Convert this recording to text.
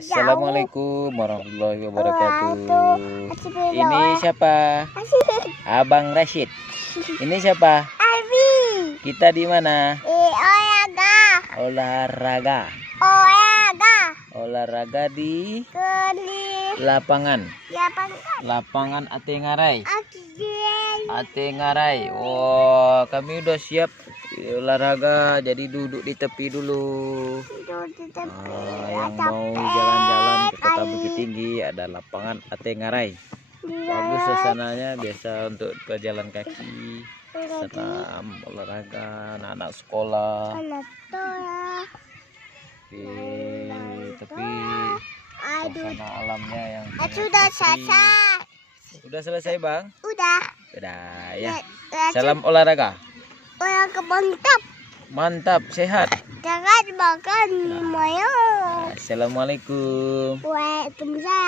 Assalamualaikum warahmatullahi wabarakatuh. Ini siapa? Abang Rashid. Ini siapa? Alfi. Kita di mana? Olahraga. Olahraga. Olahraga. Olahraga di Kelih. lapangan. Lapangan. Lapangan Ate Ngarai. Akhirnya. Ate Ngarai. Wah, kami udah siap olahraga. Jadi duduk di tepi dulu. Yang mau jalan-jalan ke Kota Bukit Tinggi ada lapangan Ate Ngarai. Bagus suasananya, biasa untuk berjalan kaki, senam, olahraga, anak-anak sekolah. Tapi suasana alamnya yang sudah selesai. Udah selesai, Bang? Udah Ya. Salam olahraga. Olahraga mantap. Mantap, sehat. Jangan makan mayo. Assalamualaikum. Waalaikumsalam.